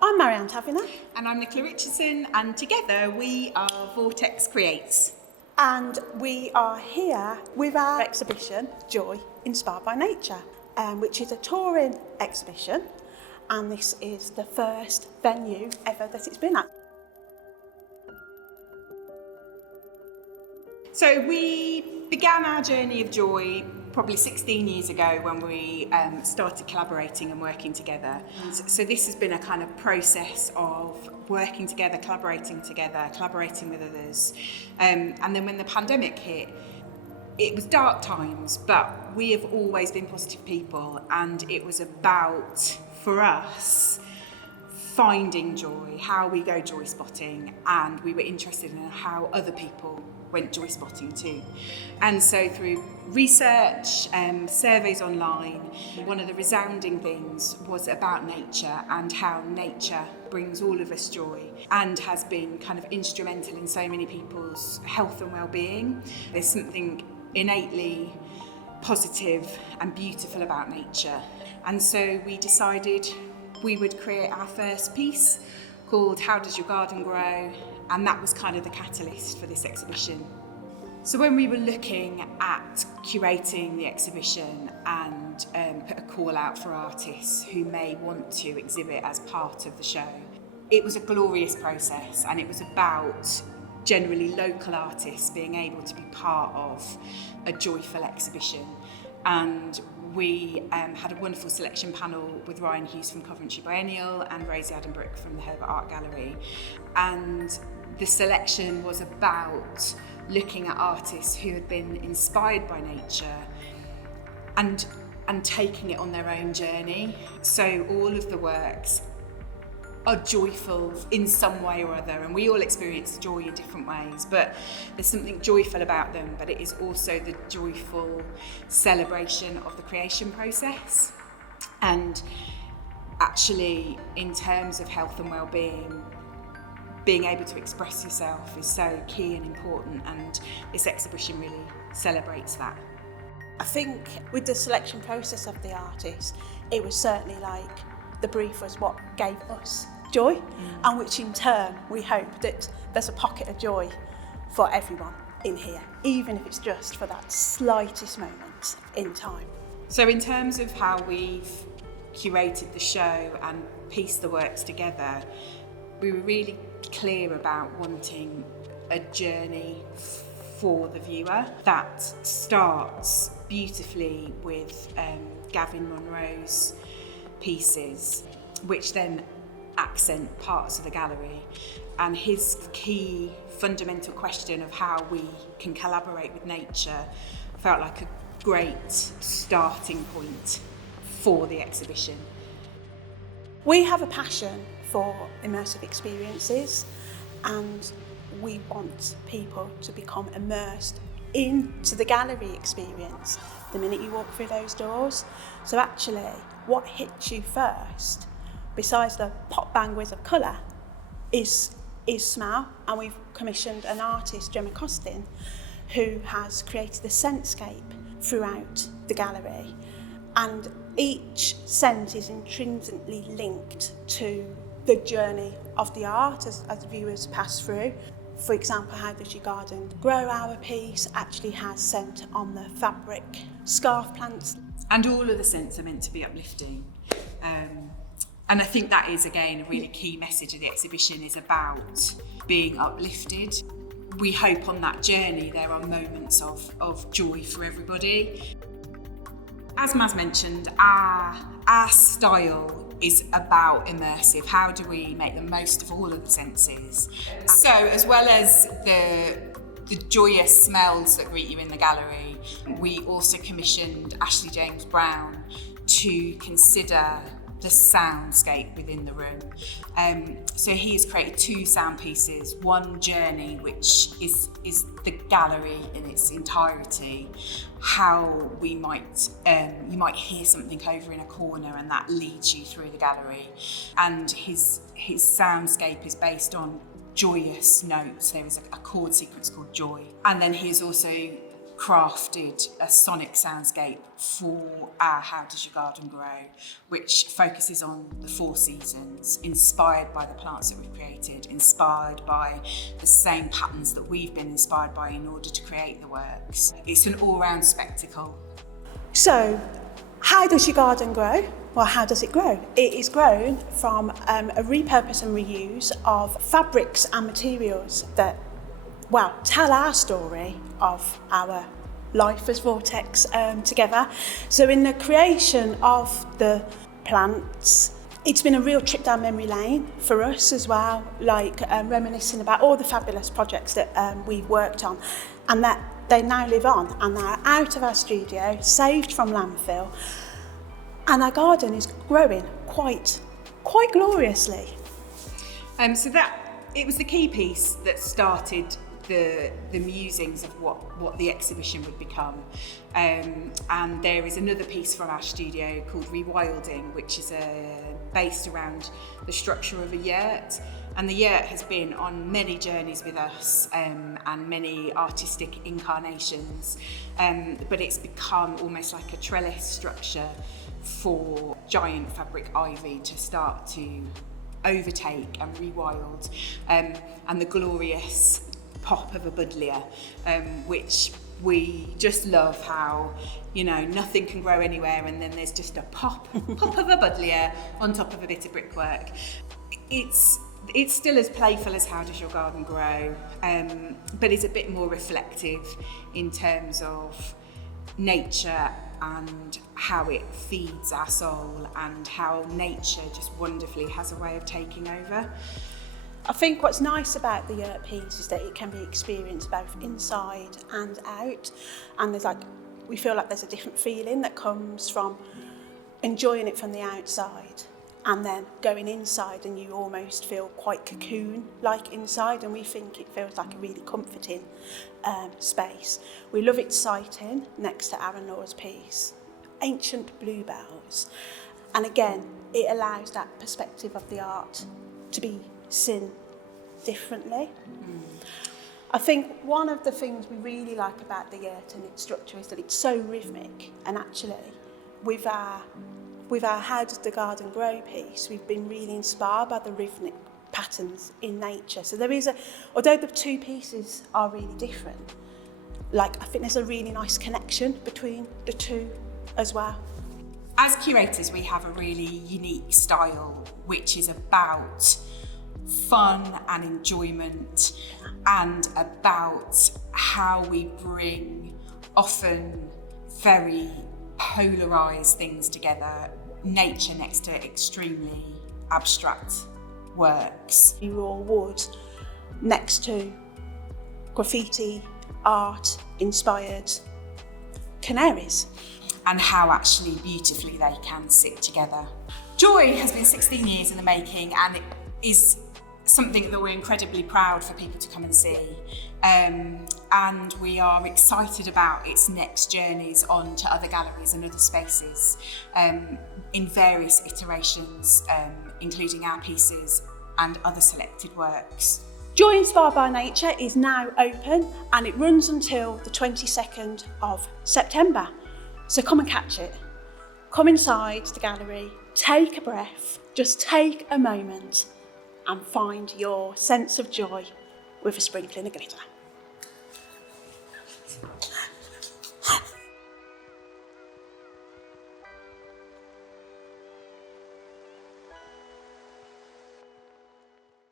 I'm Marianne Taviner. And I'm Nicola Richardson, and together we are Vortex Creates. And we are here with our exhibition, Joy Inspired by Nature, which is a touring exhibition. And this is the first venue ever that it's been at. So we began our journey of joy probably 16 years ago when we started collaborating and working together. And so this has been a kind of process of working together, collaborating with others. And then when the pandemic hit, it was dark times, but we have always been positive people, and it was about, for us, finding joy, how we go joy spotting, and we were interested in how other people went joy spotting too. And so through research, surveys online, one of the resounding things was about nature and how nature brings all of us joy and has been kind of instrumental in so many people's health and well-being. There's something innately positive and beautiful about nature. And so we decided we would create our first piece called How Does Your Garden Grow? And that was kind of the catalyst for this exhibition. So when we were looking at curating the exhibition and put a call out for artists who may want to exhibit as part of the show, it was a glorious process, and it was about generally local artists being able to be part of a joyful exhibition. And we had a wonderful selection panel with Ryan Hughes from Coventry Biennial and Rosie Addenbrooke from the Herbert Art Gallery. And the selection was about looking at artists who had been inspired by nature and taking it on their own journey. So all of the works are joyful in some way or other, and we all experience joy in different ways, but there's something joyful about them, but it is also the joyful celebration of the creation process. And actually, in terms of health and well-being, being able to express yourself is so key and important, and this exhibition really celebrates that. I think with the selection process of the artists, it was certainly like the brief was what gave us joy, and which in turn we hope that there's a pocket of joy for everyone in here, even if it's just for that slightest moment in time. So in terms of how we've curated the show and pieced the works together, we were really clear about wanting a journey for the viewer that starts beautifully with Gavin Munro's pieces, which then accent parts of the gallery, and his key fundamental question of how we can collaborate with nature felt like a great starting point for the exhibition. We have a passion for immersive experiences, and we want people to become immersed into the gallery experience the minute you walk through those doors. So actually, what hits you first, besides the pop bang whiz of colour, is smell. And we've commissioned an artist, Gemma Costin, who has created a scentscape throughout the gallery. And each scent is intrinsically linked to the journey of the art as viewers pass through. For example, How Does Your Garden Grow? Our piece actually has scent on the fabric scarf plants. And all of the scents are meant to be uplifting. And I think that is, again, a really key message of the exhibition, is about being uplifted. We hope on that journey there are moments of joy for everybody. As Maz mentioned, our style is about immersive. How do we make the most of all of the senses? So as well as the joyous smells that greet you in the gallery, we also commissioned Ashley James Brown to consider the soundscape within the room. So he has created two sound pieces, one journey, which is the gallery in its entirety, how we might, you might hear something over in a corner and that leads you through the gallery. And his soundscape is based on joyous notes. There is a chord sequence called Joy. And then he has also crafted a sonic soundscape for our How Does Your Garden Grow, which focuses on the 4 seasons, inspired by the plants that we've created, inspired by the same patterns that we've been inspired by in order to create the works. It's an all-round spectacle. So, how does your garden grow? Well, how does it grow? It is grown from a repurpose and reuse of fabrics and materials that, well, tell our story of our life as Vortex together. So in the creation of the plants, it's been a real trip down memory lane for us as well, like reminiscing about all the fabulous projects that we've worked on, and that they now live on and they're out of our studio, saved from landfill, and our garden is growing quite gloriously. So that it was the key piece that started the musings of what the exhibition would become. And there is another piece from our studio called Rewilding, which is based around the structure of a yurt. And the yurt has been on many journeys with us and many artistic incarnations, but it's become almost like a trellis structure for giant fabric ivy to start to overtake and rewild, and the glorious pop of a buddleia, which we just love how, you know, nothing can grow anywhere and then there's just a pop of a buddleia on top of a bit of brickwork. It's still as playful as How Does Your Garden Grow, but it's a bit more reflective in terms of nature and how it feeds our soul and how nature just wonderfully has a way of taking over. I think what's nice about the yurt piece is that it can be experienced both inside and out, and we feel like there's a different feeling that comes from enjoying it from the outside and then going inside, and you almost feel quite cocoon-like inside, and we think it feels like a really comforting space. We love its siting next to Aaron Law's piece, Ancient Bluebells, and again it allows that perspective of the art to be seen differently. I think one of the things we really like about the yurt and its structure is that it's so rhythmic, and actually with our How Does the Garden Grow piece, we've been really inspired by the rhythmic patterns in nature. So there is although the 2 pieces are really different, I think there's a really nice connection between the 2 as well. As curators, we have a really unique style, which is about fun and enjoyment, and about how we bring often very polarised things together, nature next to extremely abstract works. Raw wood next to graffiti art inspired canaries. And how actually beautifully they can sit together. Joy has been 16 years in the making, and it is something that we're incredibly proud for people to come and see. And we are excited about its next journeys on to other galleries and other spaces in various iterations, including our pieces and other selected works. Joy Inspired by Nature is now open, and it runs until the 22nd of September. So come and catch it. Come inside the gallery, take a breath, just take a moment and find your sense of joy with a sprinkling of glitter.